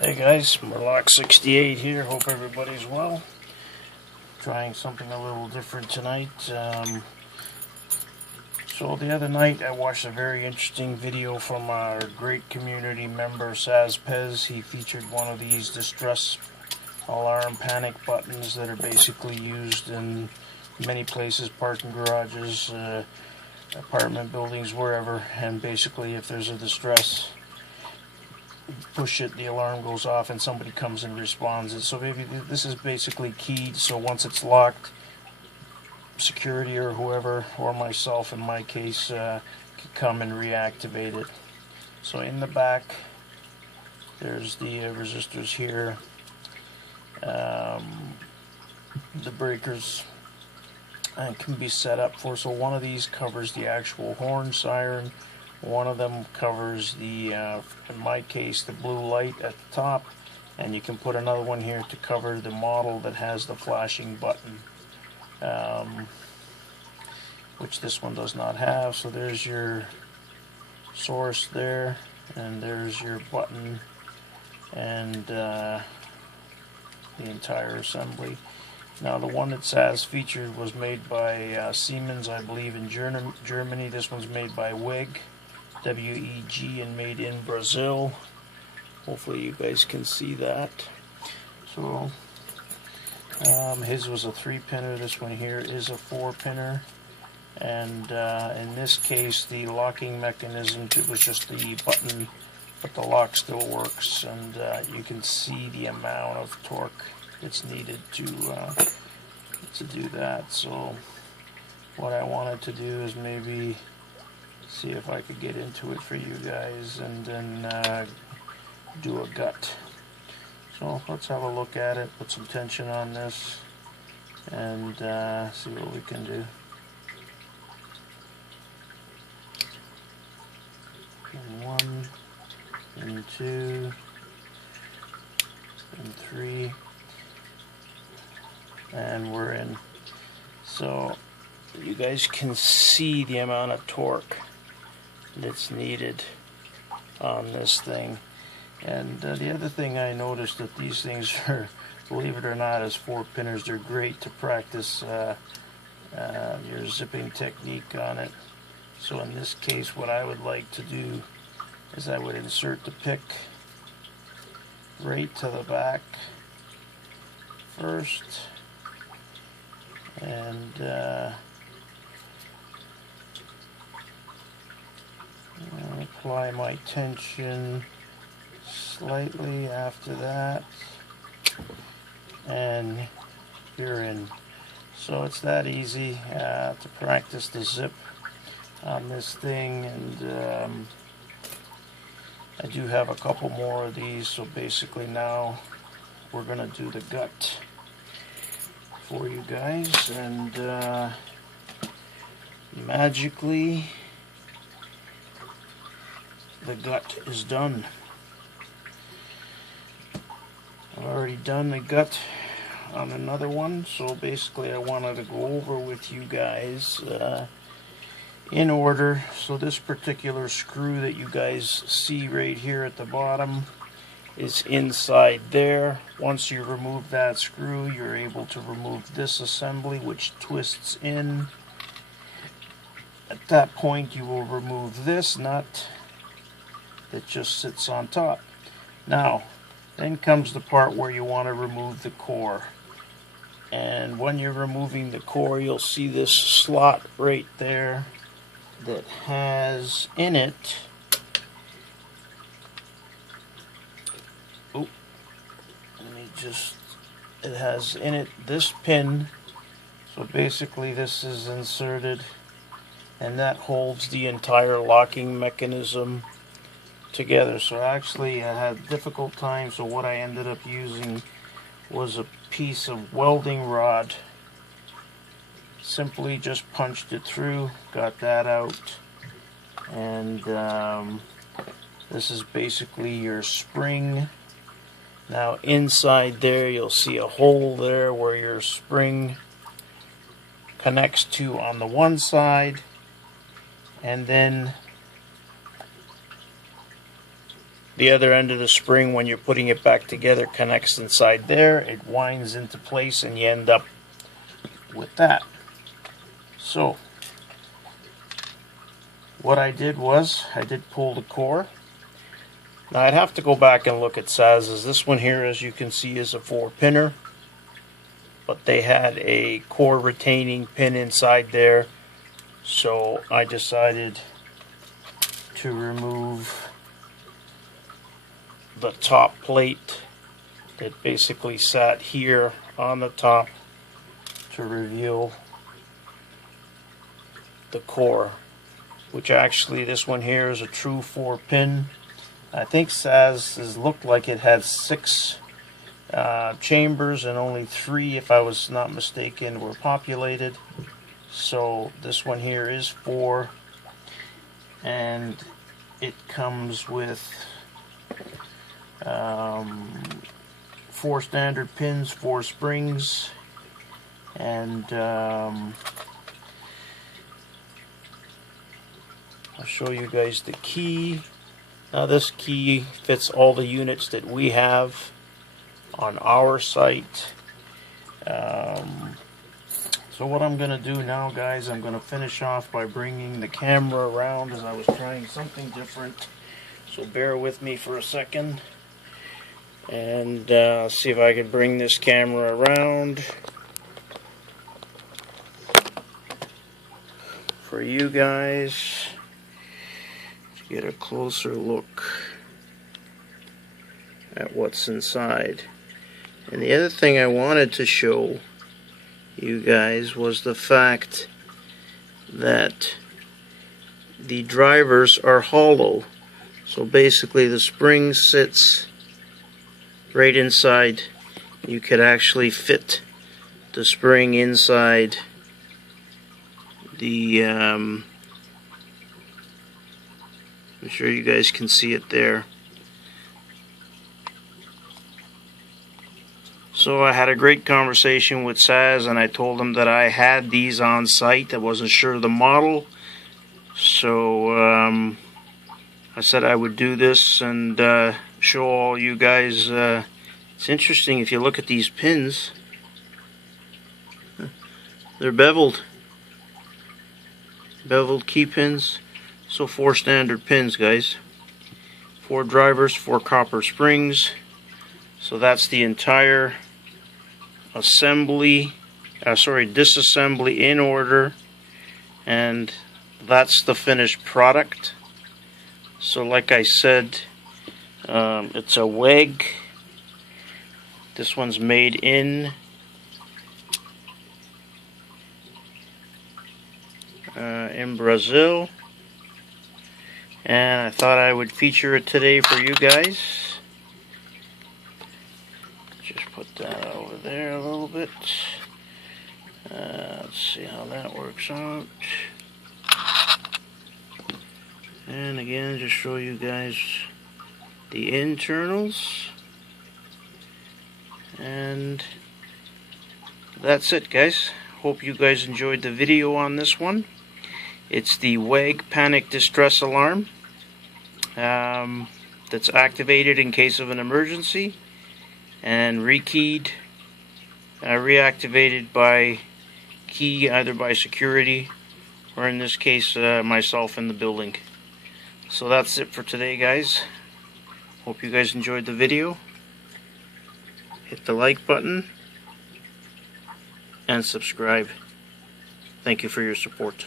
Hey guys, Mur-Lock 68 here. Hope everybody's well. Trying something a little different tonight. So the other night I watched a very interesting video from our great community member SAS PAS. He featured one of these distress alarm panic buttons that are basically used in many places, parking garages, apartment buildings, wherever. And basically if there's a distress, push it, the alarm goes off, and somebody comes and responds it. So maybe this is basically keyed, so once it's locked, security or whoever, or myself in my case, can come and reactivate it. So in the back, there's the resistors here, the breakers, and can be set up for. So one of these covers the actual horn siren. One of them covers the, in my case, the blue light at the top, and you can put another one here to cover the model that has the flashing button, which this one does not have. So there's your source there, and there's your button, and the entire assembly. Now the one that SAS featured was made by Siemens, I believe, in Germany. This one's made by WEG, W-E-G, and made in Brazil. Hopefully you guys can see that. So his was a 3-pinner. This one here is a 4-pinner. And in this case, the locking mechanism, it was just the button, but the lock still works. And you can see the amount of torque that's needed to do that. So what I wanted to do is maybe see if I could get into it for you guys, and then do a gut. So let's have a look at it, put some tension on this, and see what we can do. And 1, and 2, and 3, and we're in. So you guys can see the amount of torque that's needed on this thing. And the other thing I noticed, that these things are, believe it or not, as 4-pinners, they're great to practice your zipping technique on it. So in this case, what I would like to do is I would insert the pick right to the back first, and apply my tension slightly after that, and you're in. So it's that easy to practice the zip on this thing. And I do have a couple more of these, so basically now we're going to do the gut for you guys, and magically the gut is done. I've already done the gut on another one, so basically I wanted to go over with you guys in order. So this particular screw that you guys see right here at the bottom is inside there. Once you remove that screw, you're able to remove this assembly, which twists in. At that point you will remove this nut that just sits on top. Now then comes the part where you want to remove the core, and when you're removing the core, you'll see this slot right there that has in it, it has in it this pin. So basically this is inserted, and that holds the entire locking mechanism together. So actually I had a difficult time, so what I ended up using was a piece of welding rod. Simply just punched it through, got that out, and this is basically your spring. Now inside there you'll see a hole there where your spring connects to on the one side, and then the other end of the spring, when you're putting it back together, connects inside there. It winds into place and you end up with that. So what I did was I did pull the core. Now I'd have to go back and look at SAS's. This one here, as you can see, is a 4-pinner, but they had a core retaining pin inside there, so I decided to remove the top plate that basically sat here on the top to reveal the core, which actually this one here is a true 4-pin. I think SAS's looked like it had 6 chambers, and only 3, if I was not mistaken, were populated. So this one here is 4, and it comes with 4 standard pins, 4 springs, and I'll show you guys the key. Now this key fits all the units that we have on our site. So what I'm going to do now, guys, I'm going to finish off by bringing the camera around, as I was trying something different. So bear with me for a second, and see if I can bring this camera around for you guys to get a closer look at what's inside. And the other thing I wanted to show you guys was the fact that the drivers are hollow. So basically the spring sits right inside. You could actually fit the spring inside the I'm sure you guys can see it there. So I had a great conversation with SAS, and I told him that I had these on site. I wasn't sure of the model, so I said I would do this and show all you guys. It's interesting if you look at these pins. They're beveled key pins. So 4 standard pins, guys. 4 drivers, 4 copper springs. So that's the entire assembly, disassembly in order, and that's the finished product. So like I said, it's a WEG. This one's made in Brazil, and I thought I would feature it today for you guys. Just put that over there a little bit. Let's see how that works out. And again, just show you guys the internals. And that's it, guys. Hope you guys enjoyed the video on this one. It's the WEG panic distress alarm that's activated in case of an emergency and rekeyed, reactivated by key, either by security or in this case myself in the building. So that's it for today, guys. Hope you guys enjoyed the video. Hit the like button and subscribe. Thank you for your support.